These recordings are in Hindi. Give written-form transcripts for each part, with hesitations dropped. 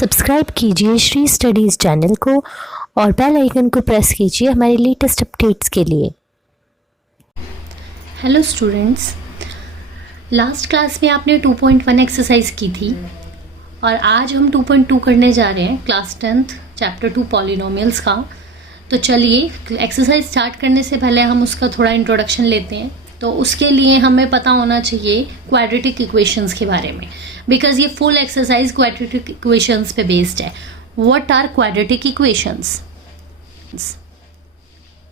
सब्सक्राइब कीजिए श्री स्टडीज़ चैनल को और बेल आइकन को प्रेस कीजिए हमारे लेटेस्ट अपडेट्स के लिए। हेलो स्टूडेंट्स, लास्ट क्लास में आपने 2.1 एक्सरसाइज की थी और आज हम 2.2 करने जा रहे हैं क्लास 10th चैप्टर 2 पॉलिनोमियल्स का। तो चलिए एक्सरसाइज स्टार्ट करने से पहले हम उसका थोड़ा इंट्रोडक्शन लेते हैं। तो उसके लिए हमें पता होना चाहिए क्वाड्रेटिक इक्वेशंस के बारे में, बिकॉज ये फुल एक्सरसाइज क्वाड्रेटिक इक्वेशंस पे बेस्ड है। What are quadratic equations?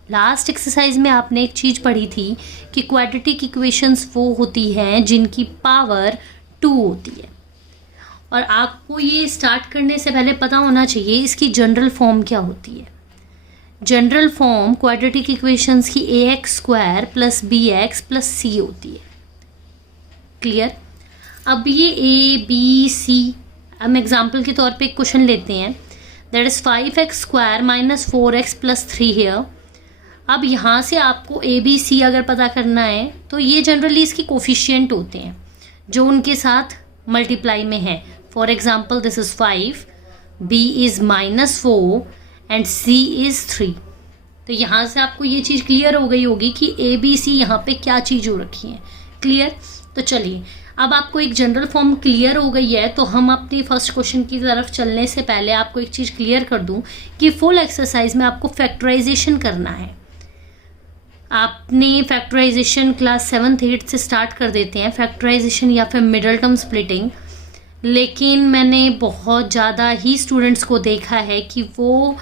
Last exercise में आपने एक चीज़ पढ़ी थी कि क्वाड्रेटिक इक्वेशंस वो होती हैं जिनकी पावर 2 होती है, और आपको ये स्टार्ट करने से पहले पता होना चाहिए इसकी जनरल फॉर्म क्या होती है। जनरल फॉर्म क्वाड्रेटिक इक्वेशंस की ax² + bx + c होती है। क्लियर? अब ये a b c, हम एग्जाम्पल के तौर पे एक क्वेश्चन लेते हैं, that is 5x² - 4x + 3 here. अब यहाँ से आपको a b c अगर पता करना है तो ये जनरली इसकी कोफिशिएंट होते हैं जो उनके साथ मल्टीप्लाई में है। For example this is 5, b is -4 and c is 3। तो यहाँ से आपको ये चीज़ क्लियर हो गई होगी कि a b c यहाँ पे क्या चीज़ हो रखी है। क्लियर? तो चलिए अब आपको एक जनरल फॉर्म क्लियर हो गई है, तो हम अपनी फर्स्ट क्वेश्चन की तरफ चलने से पहले आपको एक चीज़ क्लियर कर दूं कि फुल एक्सरसाइज में आपको फैक्टराइजेशन करना है। आपने फैक्टराइजेशन क्लास 7th 8th से स्टार्ट कर देते हैं, फैक्टराइजेशन या फिर मिडल टर्म स्प्लिटिंग। लेकिन मैंने बहुत ज़्यादा ही स्टूडेंट्स को देखा है कि वो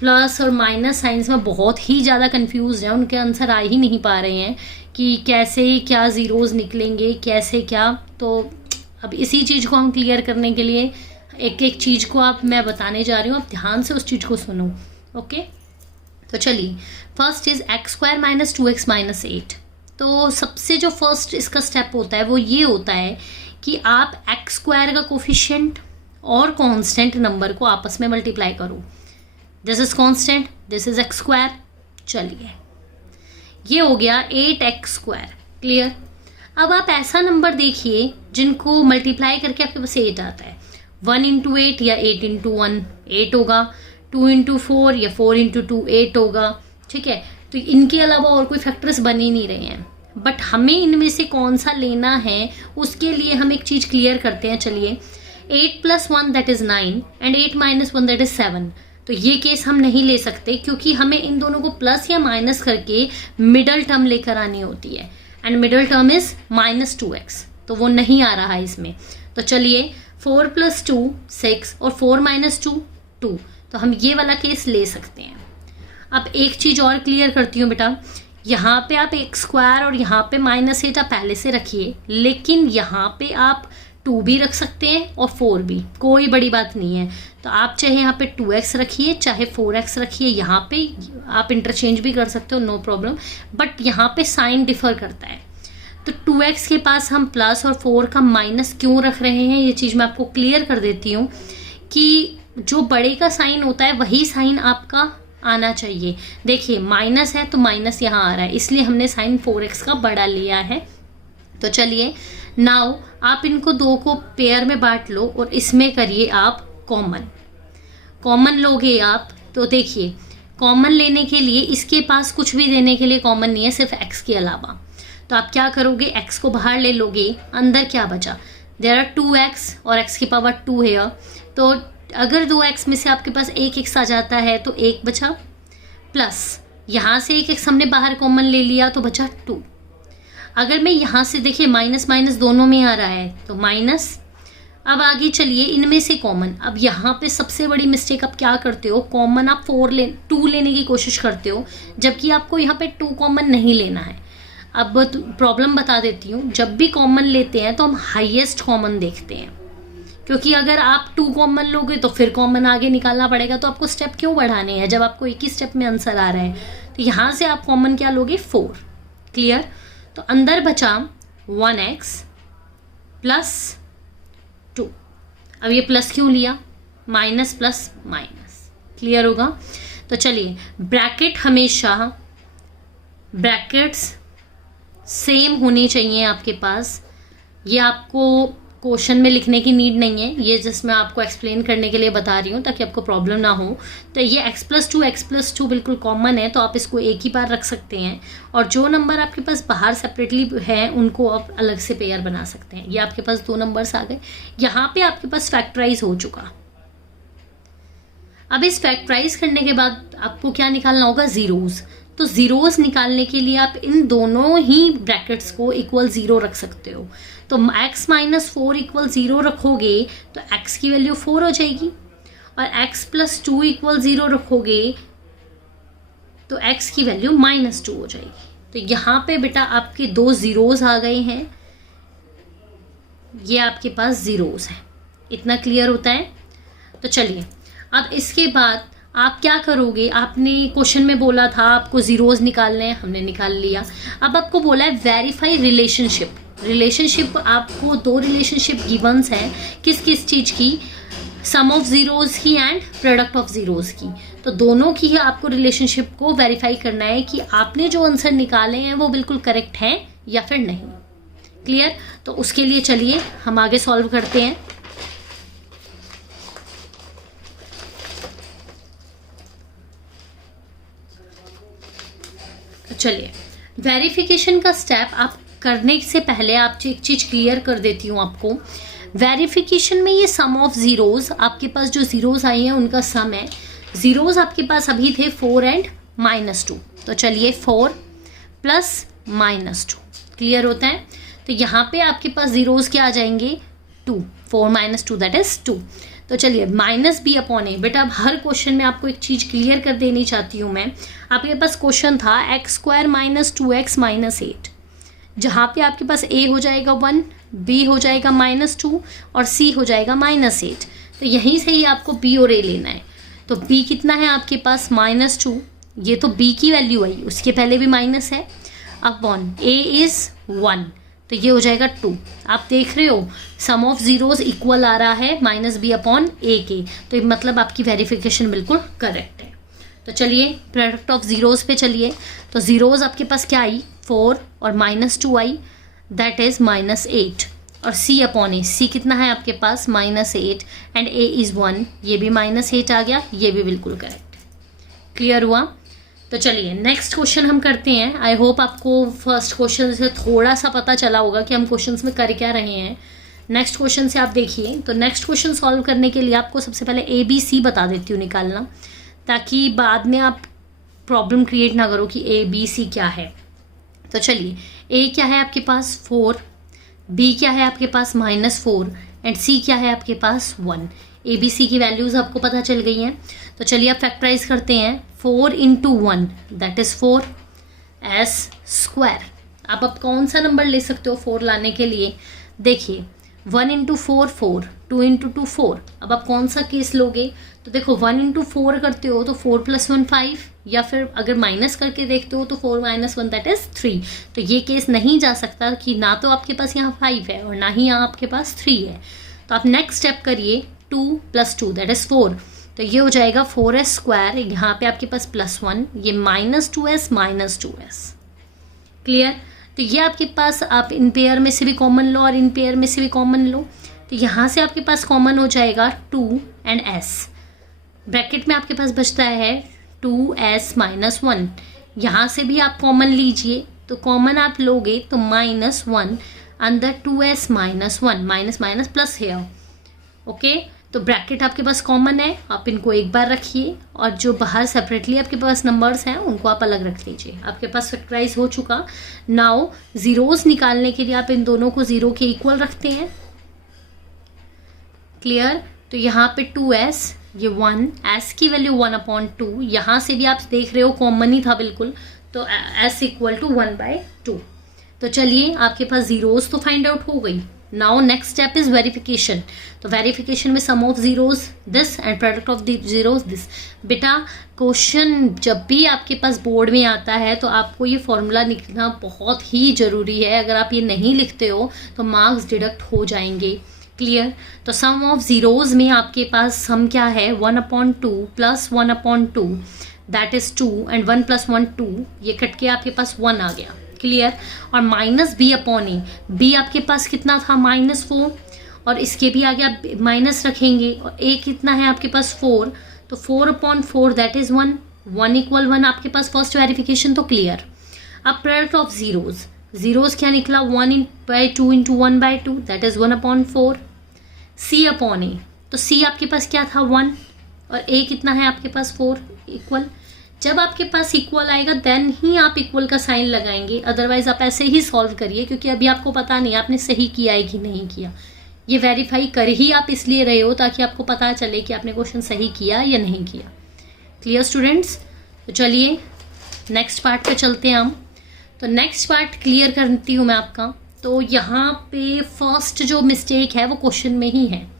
प्लस और माइनस साइंस में बहुत ही ज़्यादा कंफ्यूज हैं, उनके आंसर आ ही नहीं पा रहे हैं कि कैसे क्या ज़ीरोज़ निकलेंगे, कैसे क्या। तो अब इसी चीज़ को हम क्लियर करने के लिए एक एक चीज़ को मैं बताने जा रही हूँ, आप ध्यान से उस चीज़ को सुनो। ओके, तो चलिए फर्स्ट इज x² - 2x - 8। तो सबसे जो फर्स्ट इसका स्टेप होता है वो ये होता है कि आप x² का कोफिशिएंट और कांस्टेंट नंबर को आपस में मल्टीप्लाई करो। This is constant, this is x²। चलिए ये हो गया 8x²। क्लियर? अब आप ऐसा नंबर देखिए जिनको मल्टीप्लाई करके आपके पास 8 आता है। 1 × 8 या 8 × 1 8 होगा, 2 × 4 या 4 × 2 8 होगा। ठीक है, तो इनके अलावा और कोई फैक्टर्स बन ही नहीं रहे हैं, बट हमें इनमें से कौन सा लेना है उसके लिए हम एक चीज़ क्लियर करते हैं। चलिए 8 + 1 that is 9 and 8 - 1 that is 7। तो ये केस हम नहीं ले सकते क्योंकि हमें इन दोनों को प्लस या माइनस करके मिडल टर्म लेकर आनी होती है, and middle term is -2x, तो वो नहीं आ रहा है इसमें। तो चलिए 4 + 2 6 और 4 - 2 2, तो हम ये वाला केस ले सकते हैं। अब एक चीज़ और क्लियर करती हूँ बेटा, यहाँ पे आप x² और यहाँ पे -8 आप पहले से रखिए, लेकिन यहाँ पे आप 2 भी रख सकते हैं और 4 भी, कोई बड़ी बात नहीं है। तो आप चाहे यहाँ पे 2x रखिए चाहे 4x रखिए, यहाँ पे आप इंटरचेंज भी कर सकते हो, नो प्रॉब्लम। बट यहाँ पे साइन डिफर करता है, तो 2x के पास हम प्लस और 4 का माइनस क्यों रख रहे हैं ये चीज़ मैं आपको क्लियर कर देती हूँ कि जो बड़े का साइन होता है वही साइन आपका आना चाहिए। देखिए माइनस है तो माइनस यहाँ आ रहा है, इसलिए हमने साइन 4x का बड़ा लिया है। तो चलिए नाउ आप इनको दो को पेयर में बांट लो और इसमें करिए आप कॉमन लोगे आप। तो देखिए कॉमन लेने के लिए इसके पास कुछ भी देने के लिए कॉमन नहीं है सिर्फ x के अलावा। तो आप क्या करोगे, x को बाहर ले लोगे, अंदर क्या बचा, देयर आर 2x और x की पावर 2 है। तो अगर 2x में से आपके पास एक x आ जाता है तो 1 बचा, प्लस यहाँ से एक x हमने बाहर कॉमन ले लिया तो बचा 2। अगर मैं यहाँ से देखिए माइनस माइनस दोनों में आ रहा है तो माइनस। अब आगे चलिए इनमें से कॉमन, अब यहाँ पे सबसे बड़ी मिस्टेक आप क्या करते हो, कॉमन आप 2 लेने की कोशिश करते हो, जबकि आपको यहाँ पे 2 कॉमन नहीं लेना है। अब प्रॉब्लम बता देती हूँ, जब भी कॉमन लेते हैं तो हम हाईएस्ट कॉमन देखते हैं, क्योंकि अगर आप 2 कॉमन लोगे तो फिर कॉमन आगे निकालना पड़ेगा, तो आपको स्टेप क्यों बढ़ाने हैं जब आपको एक ही स्टेप में आंसर आ रहा है। तो यहाँ से आप कॉमन क्या लोगे, 4। क्लियर? तो अंदर बचा 1x + 2। अब ये प्लस क्यों लिया, माइनस प्लस माइनस। क्लियर होगा? तो चलिए ब्रैकेट हमेशा ब्रैकेट्स सेम होनी चाहिए आपके पास, ये आपको क्वेश्चन में लिखने की नीड नहीं है, ये जस्ट मैं आपको एक्सप्लेन करने के लिए बता रही हूँ ताकि आपको प्रॉब्लम ना हो। तो ये x+2 बिल्कुल कॉमन है, तो आप इसको एक ही बार रख सकते हैं, और जो नंबर आपके पास बाहर सेपरेटली है उनको आप अलग से पेयर बना सकते हैं। ये आपके पास 2 नंबर्स आ गए, यहाँ पे आपके पास फैक्टराइज हो चुका। अब इस फैक्टराइज करने के बाद आपको क्या निकालना होगा, जीरोज। तो जीरोज निकालने के लिए आप इन दोनों ही ब्रैकेट्स को इक्वल 0 रख सकते हो। तो x - 4 इक्वल 0 रखोगे तो x की वैल्यू 4 हो जाएगी, और x+2 इक्वल 0 रखोगे तो x की वैल्यू -2 हो जाएगी। तो यहाँ पे बेटा आपके 2 जीरोज आ गए हैं, ये आपके पास जीरोज हैं। इतना क्लियर होता है? तो चलिए अब इसके बाद आप क्या करोगे, आपने क्वेश्चन में बोला था आपको जीरोज निकालने हैं, हमने निकाल लिया। अब आपको बोला है वेरीफाई रिलेशनशिप आपको 2 रिलेशनशिप गिवंस है, किस किस चीज़ की, सम ऑफ जीरोज की एंड प्रोडक्ट ऑफ जीरोज की। तो दोनों की ही आपको रिलेशनशिप को वेरीफाई करना है कि आपने जो आंसर निकाले हैं वो बिल्कुल करेक्ट हैं या फिर नहीं। क्लियर? तो उसके लिए चलिए हम आगे सॉल्व करते हैं। चलिए वेरिफिकेशन का स्टेप आप करने से पहले आप एक चीज क्लियर कर देती हूँ आपको। वेरिफिकेशन में ये सम ऑफ जीरोज, आपके पास जो जीरोज आई हैं उनका सम है। जीरोज आपके पास अभी थे 4 एंड -2, तो चलिए 4 + -2 क्लियर होता है। तो यहाँ पे आपके पास जीरोज क्या आ जाएंगे, 2, 4 - 2 दैट इज 2। तो चलिए -b/a। बेटा अब हर क्वेश्चन में आपको एक चीज़ क्लियर कर देनी चाहती हूँ मैं। आपके पास क्वेश्चन था x² - 2x - 8, जहाँ पे आपके पास a हो जाएगा 1, b हो जाएगा -2 और c हो जाएगा -8। तो यहीं से ही आपको b और a लेना है। तो b कितना है आपके पास, -2, ये तो b की वैल्यू आई, उसके पहले भी माइनस है, अपॉन a इज़ 1, तो ये हो जाएगा 2। आप देख रहे हो सम ऑफ जीरोज इक्वल आ रहा है -b/a के, तो मतलब आपकी वेरिफिकेशन बिल्कुल करेक्ट है। तो चलिए प्रोडक्ट ऑफ जीरोज पे चलिए। तो जीरोज आपके पास क्या आई, 4 और -2 आई, दैट इज -8, और c/a, c कितना है आपके पास, -8 एंड a इज़ 1, ये भी -8 आ गया, ये भी बिल्कुल करेक्ट। क्लियर हुआ? तो चलिए नेक्स्ट क्वेश्चन हम करते हैं। आई होप आपको फर्स्ट क्वेश्चन से थोड़ा सा पता चला होगा कि हम क्वेश्चंस में कर क्या रहे हैं। नेक्स्ट क्वेश्चन से आप देखिए। तो नेक्स्ट क्वेश्चन सॉल्व करने के लिए आपको सबसे पहले ABC बता देती हूँ निकालना, ताकि बाद में आप प्रॉब्लम क्रिएट ना करो कि ABC क्या है। तो चलिए A क्या है आपके पास, 4, B क्या है आपके पास -4 एंड C क्या है आपके पास 1। ABC की वैल्यूज़ आपको पता चल गई हैं। तो चलिए आप फैक्टराइज करते हैं। 4 × 1 दैट इज़ 4 s²। आप कौन सा नंबर ले सकते हो 4 लाने के लिए, देखिए 1 × 4 4, 2 × 2 4। अब आप कौन सा केस लोगे, तो देखो 1 × 4 करते हो तो 4 + 1 5, या फिर अगर माइनस करके देखते हो तो 4 - 1 दैट इज़ 3। तो ये केस नहीं जा सकता कि ना तो आपके पास यहाँ 5 है और ना ही यहाँ आपके पास 3 है। तो आप नेक्स्ट स्टेप करिए, 2 + 2 दैट इज़ 4, तो ये हो जाएगा 4s²। यहाँ पे आपके पास +1, ये -2s -2s। क्लियर? तो ये आपके पास आप इन पेयर में से भी कॉमन लो और इन पेयर में से भी कॉमन लो। तो यहाँ से आपके पास कॉमन हो जाएगा 2 एंड s, ब्रैकेट में आपके पास बचता है 2s - 1। यहाँ से भी आप कॉमन लीजिए, तो कॉमन आप लोगे तो -1 अंदर 2s - 1, माइनस माइनस प्लस है। ओके, तो ब्रैकेट आपके पास कॉमन है, आप इनको एक बार रखिए, और जो बाहर सेपरेटली आपके पास नंबर्स हैं उनको आप अलग रख लीजिए। आपके पास फैक्टराइज हो चुका। नाउ जीरोज निकालने के लिए आप इन दोनों को 0 के इक्वल रखते हैं। क्लियर? तो यहाँ पे 2s, ये 1, s की वैल्यू 1/2, यहाँ से भी आप देख रहे हो कॉमन ही था बिल्कुल, तो s = 1/2। तो चलिए आपके पास जीरोज तो फाइंड आउट हो गई। Now next step is verification. तो वेरिफिकेशन में sum of zeros this and product of the zeros this. बेटा क्वेश्चन जब भी आपके पास बोर्ड में आता है तो आपको ये फॉर्मूला लिखना बहुत ही ज़रूरी है। अगर आप ये नहीं लिखते हो तो मार्क्स डिडक्ट हो जाएंगे। क्लियर? तो सम ऑफ जीरोज में आपके पास सम क्या है, 1/2 + 1/2 दैट इज 2 एंड 1 + 1 2, ये कट के आपके पास 1 आ गया। क्लियर? और -b/a, b आपके पास कितना था, -4, और इसके भी आगे आप माइनस रखेंगे, और ए कितना है आपके पास 4, तो 4/4 दैट इज 1, 1 = 1 आपके पास फर्स्ट वेरिफिकेशन तो क्लियर। अब प्रोडक्ट ऑफ जीरोज क्या निकला, 1/2 × 1/2 दैट इज 1/4, C/A, तो C आपके पास क्या था 1 और A कितना है आपके पास 4 इक्वल। जब आपके पास इक्वल आएगा देन ही आप इक्वल का साइन लगाएंगे, अदरवाइज आप ऐसे ही सॉल्व करिए, क्योंकि अभी आपको पता नहीं आपने सही किया है कि नहीं किया। ये वेरीफाई कर ही आप इसलिए रहे हो ताकि आपको पता चले कि आपने क्वेश्चन सही किया या नहीं किया। Clear students? तो चलिए नेक्स्ट पार्ट पे चलते हैं हम। तो नेक्स्ट पार्ट क्लियर करती हूँ मैं आपका। तो यहाँ पे फर्स्ट जो मिस्टेक है वो क्वेश्चन में ही है,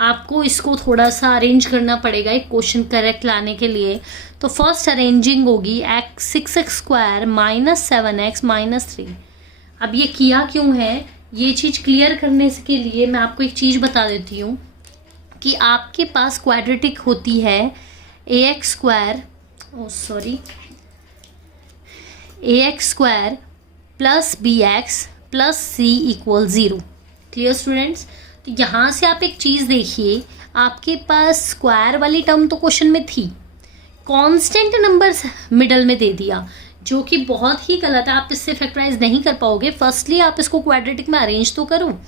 आपको इसको थोड़ा सा अरेंज करना पड़ेगा एक क्वेश्चन करेक्ट लाने के लिए। तो फर्स्ट अरेंजिंग होगी 6x² - 7x - 3। अब ये किया क्यों है, ये चीज़ क्लियर करने के लिए मैं आपको एक चीज़ बता देती हूँ कि आपके पास क्वाड्रेटिक होती है ax² + bx + c = 0। Clear students? तो यहाँ से आप एक चीज़ देखिए, आपके पास स्क्वायर वाली टर्म तो क्वेश्चन में थी, कांस्टेंट नंबर्स मिडल में दे दिया, जो कि बहुत ही गलत है। आप इससे फैक्टराइज नहीं कर पाओगे। फर्स्टली आप इसको क्वाड्रेटिक में अरेंज तो करो।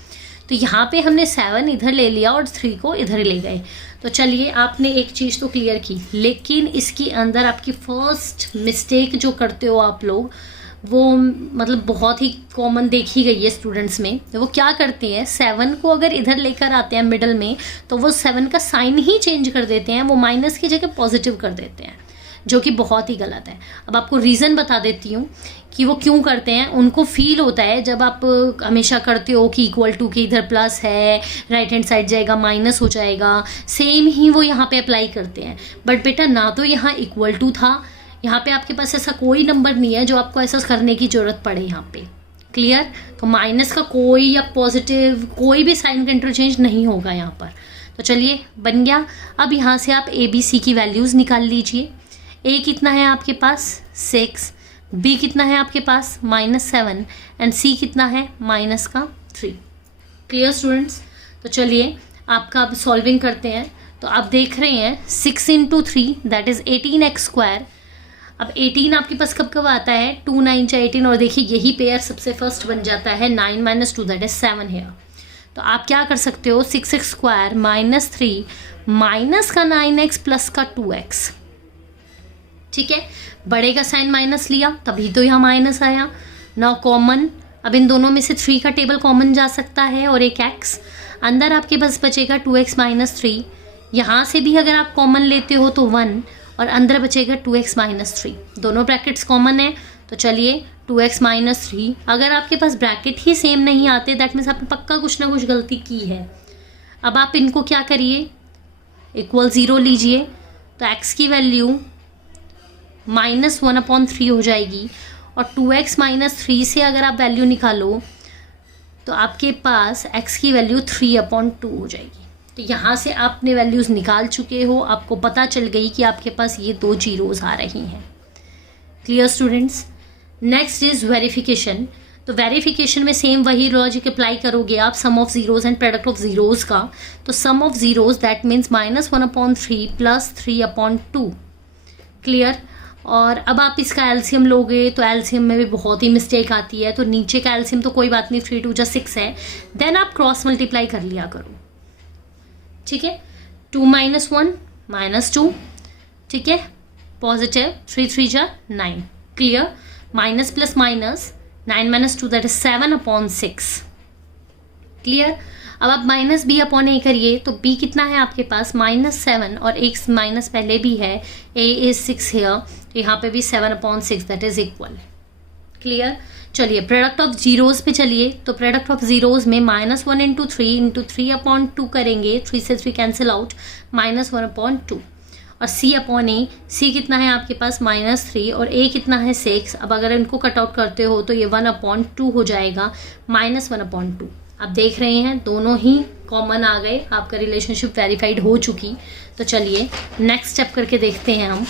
तो यहाँ पे हमने 7 इधर ले लिया और 3 को इधर ले गए। तो चलिए आपने एक चीज़ तो क्लियर की, लेकिन इसके अंदर आपकी फर्स्ट मिस्टेक जो करते हो आप लोग, वो मतलब बहुत ही कॉमन देखी गई है स्टूडेंट्स में। वो क्या करते हैं, 7 को अगर इधर लेकर आते हैं मिडल में, तो वो 7 का साइन ही चेंज कर देते हैं, वो माइनस की जगह पॉजिटिव कर देते हैं, जो कि बहुत ही गलत है। अब आपको रीज़न बता देती हूँ कि वो क्यों करते हैं। उनको फील होता है जब आप हमेशा करते हो कि =, के इधर प्लस है, राइट हैंड साइड जाएगा माइनस हो जाएगा, सेम ही वो यहाँ पे अप्लाई करते हैं। बट बेटा ना तो यहाँ =, था, यहाँ पे आपके पास ऐसा कोई नंबर नहीं है जो आपको ऐसा करने की ज़रूरत पड़े यहाँ पे। क्लियर? तो माइनस का कोई या पॉजिटिव कोई भी साइन का इंटरचेंज नहीं होगा यहाँ पर। तो चलिए बन गया। अब यहाँ से आप ABC की वैल्यूज़ निकाल लीजिए। A कितना है आपके पास 6, B कितना है आपके पास -7 एंड C कितना है -3। Clear students? तो चलिए आपका अब सॉल्विंग करते हैं। तो आप देख रहे हैं 6 × 3 दैट इज़ 18x²। अब 18 आपके पास कब कब आता है, 2 9 × 18, और देखिए यही पेयर सबसे फर्स्ट बन जाता है 9 - 2 दैट इज 7 है। तो आप क्या कर सकते हो, 6x² - 3 माइनस का 9x प्लस का 2x। ठीक है, बड़े का साइन माइनस लिया तभी तो यहाँ माइनस आया ना, कॉमन। अब इन दोनों में से 3 का टेबल कॉमन जा सकता है और एक x, अंदर आपके पास बचेगा 2x - 3। यहाँ से भी अगर आप कॉमन लेते हो तो 1, और अंदर बचेगा 2x - 3। दोनों ब्रैकेट्स कॉमन है। तो चलिए 2x - 3, अगर आपके पास ब्रैकेट ही सेम नहीं आते दैट मीन्स आपने पक्का कुछ ना कुछ गलती की है। अब आप इनको क्या करिए, =0 लीजिए, तो x की वैल्यू -1/3 हो जाएगी, और 2x - 3 से अगर आप वैल्यू निकालो तो आपके पास x की वैल्यू 3/2 हो जाएगी। तो यहाँ से आपने वैल्यूज़ निकाल चुके हो, आपको पता चल गई कि आपके पास ये 2 जीरोज़ आ रही हैं। Clear students? Next is verification. तो वेरिफिकेशन में सेम वही लॉजिक अप्लाई करोगे आप, sum of zeros and product of zeros का। तो sum of zeros that means -1/3 + 3/2। Clear? और अब आप इसका एलसीएम लोगे तो एलसीएम में भी बहुत ही मिस्टेक आती है। तो नीचे का एलसीएम तो कोई बात नहीं, 3 × 2 = 6 है, देन आप क्रॉस मल्टीप्लाई कर लिया करो। ठीक है, 2 - 1 -2, ठीक है, positive 3 × 3 = 9। Clear? Minus plus minus 9 - 2 that is 7/6। Clear? अब आप -b/a करिए, तो b कितना है आपके पास -7, और एक माइनस पहले भी है, a is 6 हेयर, तो यहाँ पे भी 7/6 दैट इज इक्वल। क्लियर? चलिए प्रोडक्ट ऑफ जीरोज़ पे चलिए। तो प्रोडक्ट ऑफ जीरोज़ में -1 × 3 × 3/2 करेंगे, 3 से 3 कैंसिल आउट, -1/2, और C कितना है आपके पास -3, और A कितना है 6। अब अगर इनको कट आउट करते हो तो ये 1/2 हो जाएगा, -1/2। आप देख रहे हैं दोनों ही कॉमन आ गए, आपका रिलेशनशिप वेरीफाइड हो चुकी। तो चलिए नेक्स्ट स्टेप करके देखते हैं हम।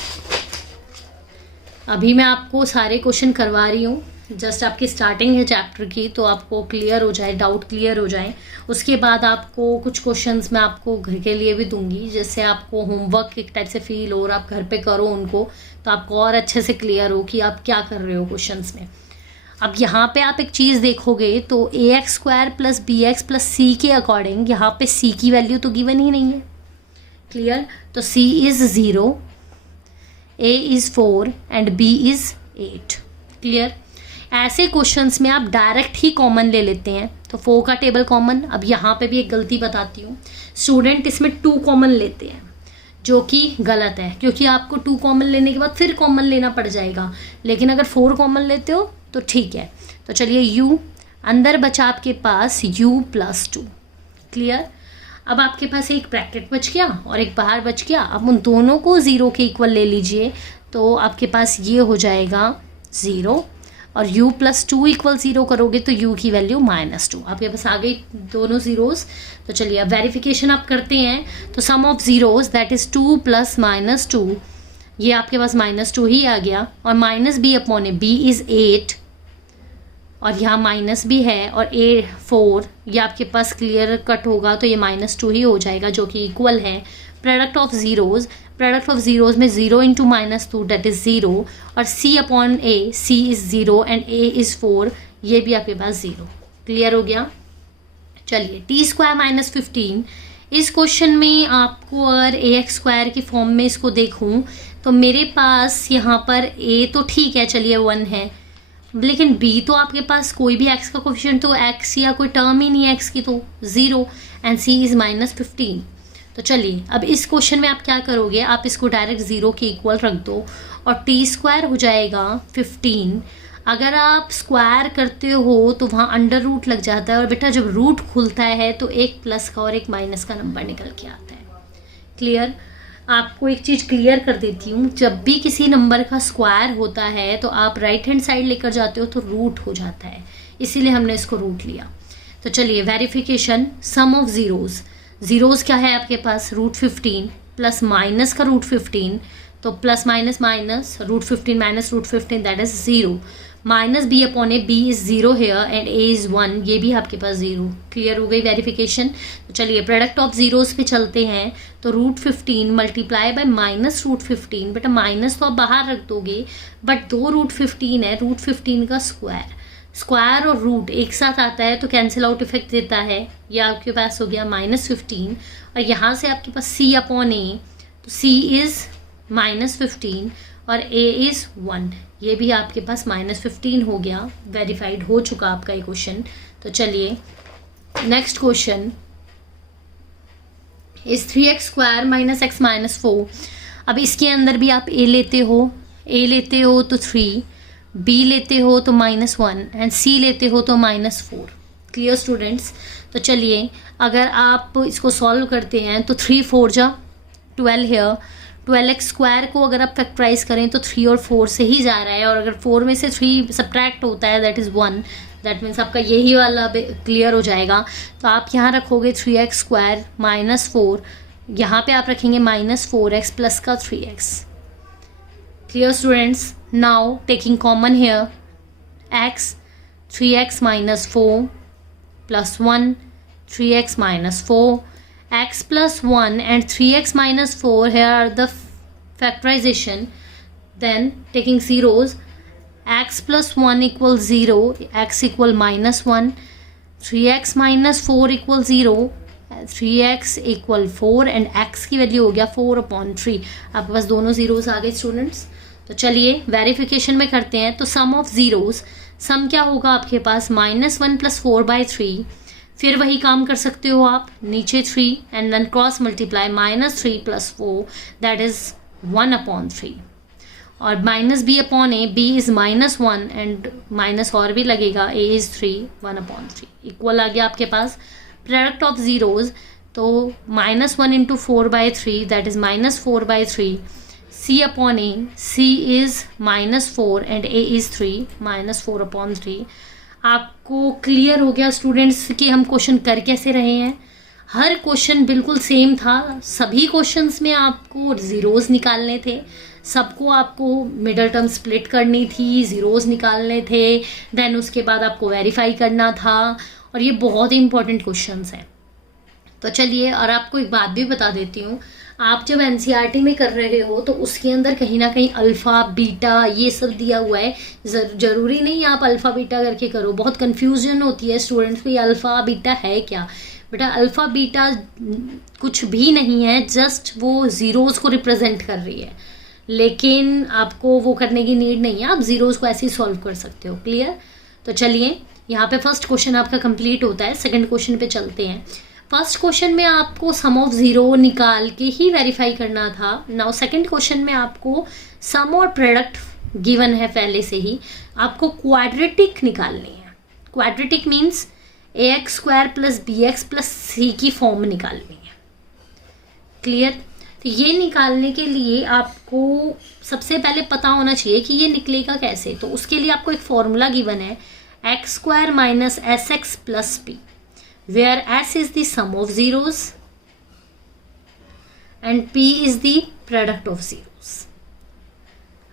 अभी मैं आपको सारे क्वेश्चन करवा रही हूँ, जस्ट आपकी स्टार्टिंग है चैप्टर की, तो आपको क्लियर हो जाए, डाउट क्लियर हो जाए। उसके बाद आपको कुछ क्वेश्चंस मैं आपको घर के लिए भी दूंगी, जिससे आपको होमवर्क एक टाइप से फील हो और आप घर पे करो उनको, तो आपको और अच्छे से क्लियर हो कि आप क्या कर रहे हो क्वेश्चंस में। अब यहाँ पे आप एक चीज़ देखोगे तो ax² + bx + c के अकॉर्डिंग यहाँ पे c की वैल्यू तो गिवन ही नहीं है। क्लियर? तो c is 0, a is 4 and b is 8। Clear? ऐसे क्वेश्चंस में आप डायरेक्ट ही कॉमन ले लेते हैं, तो 4 का टेबल कॉमन। अब यहाँ पे भी एक गलती बताती हूँ, स्टूडेंट इसमें 2 कॉमन लेते हैं, जो कि गलत है, क्योंकि आपको 2 कॉमन लेने के बाद फिर कॉमन लेना पड़ जाएगा। लेकिन अगर 4 कॉमन लेते हो तो ठीक है। तो चलिए u अंदर बचा आपके पास u + 2। क्लियर? अब आपके पास एक ब्रैकेट बच गया और एक बाहर बच गया। अब उन दोनों को 0 के इक्वल ले लीजिए, तो आपके पास ये हो जाएगा 0, और u + 2 = 0 करोगे तो u की वैल्यू -2। आपके पास आ गई दोनों ज़ीरोज़। तो चलिए अब वेरिफिकेशन आप करते हैं, तो sum of zeros that is 2 + -2, ये आपके पास -2 ही आ गया, और -b/a, b इज़ 8, और यहाँ माइनस भी है, और a4, ये आपके पास क्लियर कट होगा तो ये -2 ही हो जाएगा, जो कि इक्वल है प्रोडक्ट ऑफ ज़ीरोज़ में 0 × -2 दैट इज़ 0, और c/a, c is 0 and a is 4, ये भी आपके पास 0। क्लियर हो गया? चलिए t² - 15, इस क्वेश्चन में आपको अगर ax² की फॉर्म में इसको देखूं तो मेरे पास यहाँ पर a तो ठीक है, चलिए 1 है, लेकिन b तो आपके पास कोई भी x का कोफिशिएंट तो x या कोई टर्म ही नहीं है x की, तो 0, एंड c इज़ -15। तो चलिए अब इस क्वेश्चन में आप क्या करोगे, आप इसको डायरेक्ट 0 के इक्वल रख दो, और t² हो जाएगा 15। अगर आप स्क्वायर करते हो तो वहाँ अंडर रूट लग जाता है, और बेटा जब रूट खुलता है तो एक प्लस का और एक माइनस का नंबर निकल के आता है। क्लियर? आपको एक चीज़ क्लियर कर देती हूँ, जब भी किसी नंबर का स्क्वायर होता है तो आप राइट हैंड साइड लेकर जाते हो तो रूट हो जाता है, इसीलिए हमने इसको रूट लिया। तो चलिए वेरिफिकेशन, सम ऑफ ज़ीरोज़ क्या है आपके पास, √15 प्लस माइनस का √15, तो plus minus minus √15 - √15 that is 0, -b/a, b is 0 here and a is 1, ये भी आपके पास 0। क्लियर हो गई वेरिफिकेशन? तो चलिए प्रोडक्ट ऑफ ज़ीरोज़ पे चलते हैं, तो √15 मल्टीप्लाई बाय -√15, बेटा माइनस तो आप बाहर रख दोगे, बट 2 √15 है, √15 का स्क्वायर और रूट एक साथ आता है तो कैंसिल आउट इफेक्ट देता है, ये आपके पास हो गया -15, और यहाँ से आपके पास c/a, तो c इज़ -15 और a इज़ 1, ये भी आपके पास -15 हो गया। वेरीफाइड हो चुका आपका ये क्वेश्चन। तो चलिए next question is 3x² - x - 4। अब इसके अंदर भी आप a लेते हो तो 3, b लेते हो तो -1 एंड c लेते हो तो -4। Clear students? तो चलिए अगर आप इसको सॉल्व करते हैं तो 3 × 4 = 12 हेयर, 12x² को अगर आप फैक्टराइज करें तो 3 और 4 से ही जा रहा है, और अगर 4 में से 3 सब्ट्रैक्ट होता है दैट इज़ 1, दैट मीन्स आपका यही वाला क्लियर हो जाएगा। तो आप यहाँ रखोगे 3x² - 4, यहाँ पे आप रखेंगे -4x प्लस का 3x। Clear students? Now taking common hair, x 3x - 4 + 1 3x - 4, x + 1 and 3x - 4, here are the factorization. Then taking zeros, x + 1 = 0, x = -1, 3x - 4 = 0, 3x = 4 and x की वैल्यू हो गया 4/3। आपके पास दोनों ज़ीरोज़ आ गए स्टूडेंट्स। तो चलिए वेरिफिकेशन में करते हैं। तो सम ऑफ ज़ीरोज़, सम क्या होगा आपके पास, -1 + 4/3, फिर वही काम कर सकते हो आप, नीचे 3 and then cross multiply -3 + 4 that is 1/3, और -b/a, b is -1 and minus और भी लगेगा, a इज़ 3, 1/3 इक्वल आ गया आपके पास प्रोडक्ट ऑफ ज़ीरोज़। तो -1 × 4/3 that is -4/3, c/a, c is -4 and a is 3, -4/3। आपको क्लियर हो गया स्टूडेंट्स कि हम क्वेश्चन कर कैसे रहे हैं। हर क्वेश्चन बिल्कुल सेम था, सभी क्वेश्चंस में आपको ज़ीरोज़ निकालने थे, सबको आपको मिडल टर्म स्प्लिट करनी थी, ज़ीरोज़ निकालने थे, देन उसके बाद आपको वेरीफाई करना था, और ये बहुत ही इंपॉर्टेंट क्वेश्चंस हैं। तो चलिए, और आपको एक बात भी बता देती हूँ, आप जब एनसीईआरटी में कर रहे हो तो उसके अंदर कहीं ना कहीं अल्फ़ा बीटा ये सब दिया हुआ है। ज़रूरी नहीं आप अल्फ़ा बीटा करके करो, बहुत कन्फ्यूजन होती है स्टूडेंट्स को, ये अल्फ़ा बीटा है क्या। बेटा अल्फ़ा बीटा कुछ भी नहीं है, जस्ट वो ज़ीरोज़ को रिप्रेजेंट कर रही है, लेकिन आपको वो करने की नीड नहीं है, आप ज़ीरोज़ को ऐसे ही सॉल्व कर सकते हो। क्लियर। तो चलिए, यहाँ पे फर्स्ट क्वेश्चन आपका कंप्लीट होता है, सेकंड क्वेश्चन पे चलते हैं। फर्स्ट क्वेश्चन में आपको सम ऑफ ज़ीरो निकाल के ही वेरीफाई करना था। नाउ सेकंड क्वेश्चन में आपको सम और प्रोडक्ट गिवन है पहले से ही, आपको क्वाड्रेटिक निकालनी है। Quadratic means ax square plus bx plus c की फॉर्म निकालनी है। क्लियर। तो ये निकालने के लिए आपको सबसे पहले पता होना चाहिए कि ये निकलेगा कैसे। तो उसके लिए आपको एक फॉर्मूला गिवन है, X square minus S x plus P, where s is the sum of zeros and p is the product of zeros।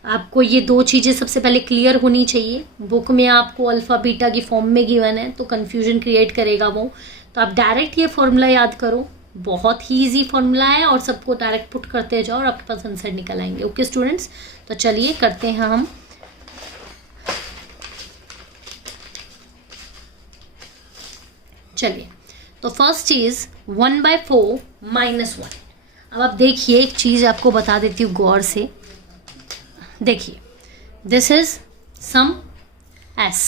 आपको ये दो चीज़ें सबसे पहले क्लियर होनी चाहिए। बुक में आपको अल्फ़ा बीटा की फॉर्म में गिवन है तो कन्फ्यूजन क्रिएट करेगा वो, तो आप डायरेक्ट ये फॉर्मूला याद करो, बहुत ही ईजी फॉर्मूला है, और सबको डायरेक्ट पुट करते जाओ और आपके पास आंसर निकल आएंगे। ओके स्टूडेंट्स, तो चलिए करते हैं हम। चलिए, तो फर्स्ट चीज 1/4 -1। अब आप देखिए, एक चीज़ आपको बता देती हूँ गौर से। देखिए, this is sum s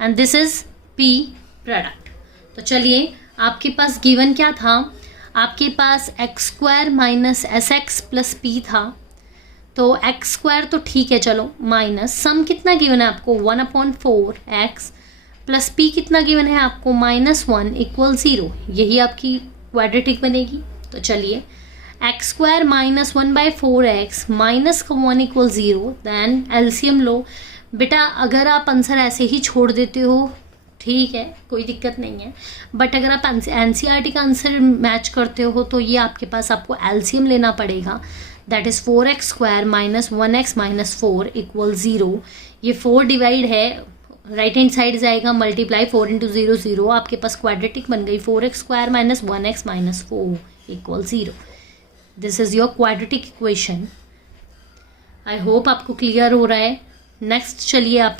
and this is p product. तो चलिए, आपके पास गिवन क्या था, आपके पास x square minus S x plus P था। तो एक्स स्क्वायर तो ठीक है, चलो, माइनस सम कितना गिवन है आपको 1/4 एक्स प्लस पी कितना गिवन है आपको -1 इक्वल 0। यही आपकी क्वाड्रेटिक बनेगी। तो चलिए, x square minus 1/4 x minus का 1 इक्वल 0, देन एलसीएम लो। बेटा अगर आप आंसर ऐसे ही छोड़ देते हो ठीक है, कोई दिक्कत नहीं है, बट अगर आप एनसीईआरटी का आंसर मैच करते हो तो ये आपके पास आपको एलसीएम लेना पड़ेगा। That is 4x square minus 1x minus 4 equal 0। ये 4 डिवाइड है, राइट हैंड साइड जाएगा, मल्टीप्लाई 4 इंटू 0 0, आपके पास क्वाड्रेटिक बन गई 4x square minus 1x minus 4 equal 0। This is your quadratic equation. I hope आपको क्लियर हो रहा है। नेक्स्ट चलिए, आप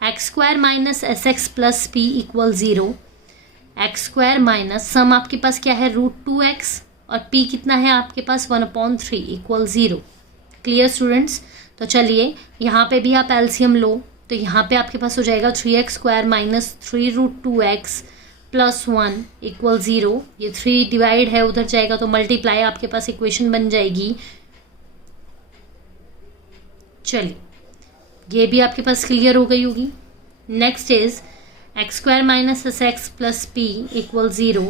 x square minus S x plus P equal 0। X square minus सम आपके पास क्या है √2x, और p कितना है आपके पास 1/3 इक्वल 0। Clear students. तो चलिए, यहाँ पे भी आप एलसीएम लो, तो यहाँ पे आपके पास हो जाएगा 3x square minus 3√2x plus 1 equal 0। ये 3 डिवाइड है, उधर जाएगा तो मल्टीप्लाई, आपके पास इक्वेशन बन जाएगी। चलिए, ये भी आपके पास क्लियर हो गई होगी। Next is x square minus S x plus P equal 0।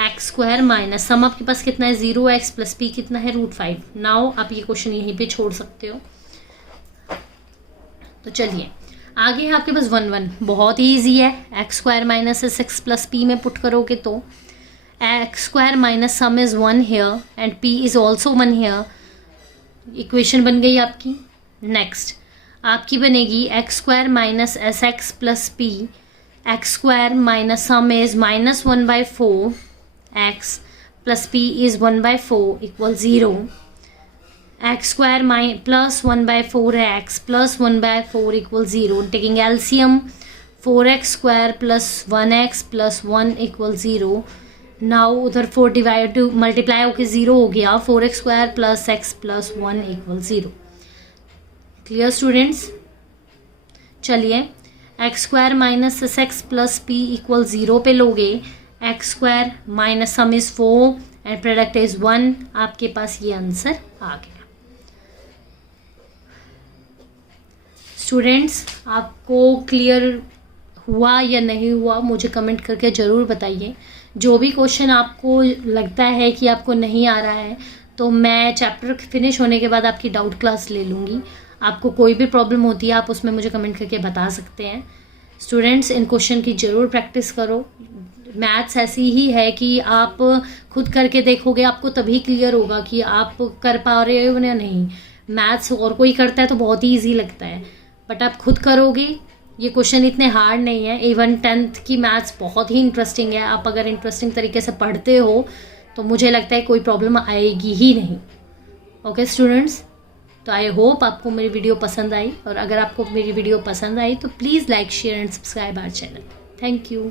X square minus सम आपके पास कितना है 0x प्लस पी कितना है √5। नाउ आप ये क्वेश्चन यहीं पे छोड़ सकते हो। तो चलिए, आगे है आपके पास 1 1, बहुत ही ईजी है। X square minus S x plus P में पुट करोगे तो X square minus sum is 1 here and P is also 1 here, equation बन गई आपकी। नेक्स्ट आपकी बनेगी X square minus S x plus P, X square minus sum is minus 1/4 X plus P is 1/4 equal 0। X square plus 1/4 X plus 1/4 equal 0। Taking LCM 4x square plus 1x plus 1 equal 0। Now उधर 4 डिवाइड मल्टीप्लाई होकर 0 हो गया, 4x square plus x plus 1 equal 0। Clear students. चलिए, x square minus S x plus P equal 0 पे लोगे, x square minus sum is 4 and product is 1, आपके पास ये आंसर आ गया। स्टूडेंट्स, आपको क्लियर हुआ या नहीं हुआ मुझे कमेंट करके ज़रूर बताइए। जो भी क्वेश्चन आपको लगता है कि आपको नहीं आ रहा है तो मैं चैप्टर फिनिश होने के बाद आपकी डाउट क्लास ले लूँगी। आपको कोई भी प्रॉब्लम होती है आप उसमें मुझे कमेंट करके बता सकते हैं। स्टूडेंट्स, इन क्वेश्चन की ज़रूर प्रैक्टिस करो। मैथ्स ऐसी ही है कि आप खुद करके देखोगे, आपको तभी क्लियर होगा कि आप कर पा रहे हो या नहीं। मैथ्स और कोई करता है तो बहुत ही ईजी लगता है, बट आप खुद करोगे, ये क्वेश्चन इतने हार्ड नहीं है। इवन 10th की मैथ्स बहुत ही इंटरेस्टिंग है, आप अगर इंटरेस्टिंग तरीके से पढ़ते हो तो मुझे लगता है कोई प्रॉब्लम आएगी ही नहीं। ओके स्टूडेंट्स, तो आई होप आपको मेरी वीडियो पसंद आई, और अगर आपको मेरी वीडियो पसंद आई तो please like share and subscribe our channel. Thank you.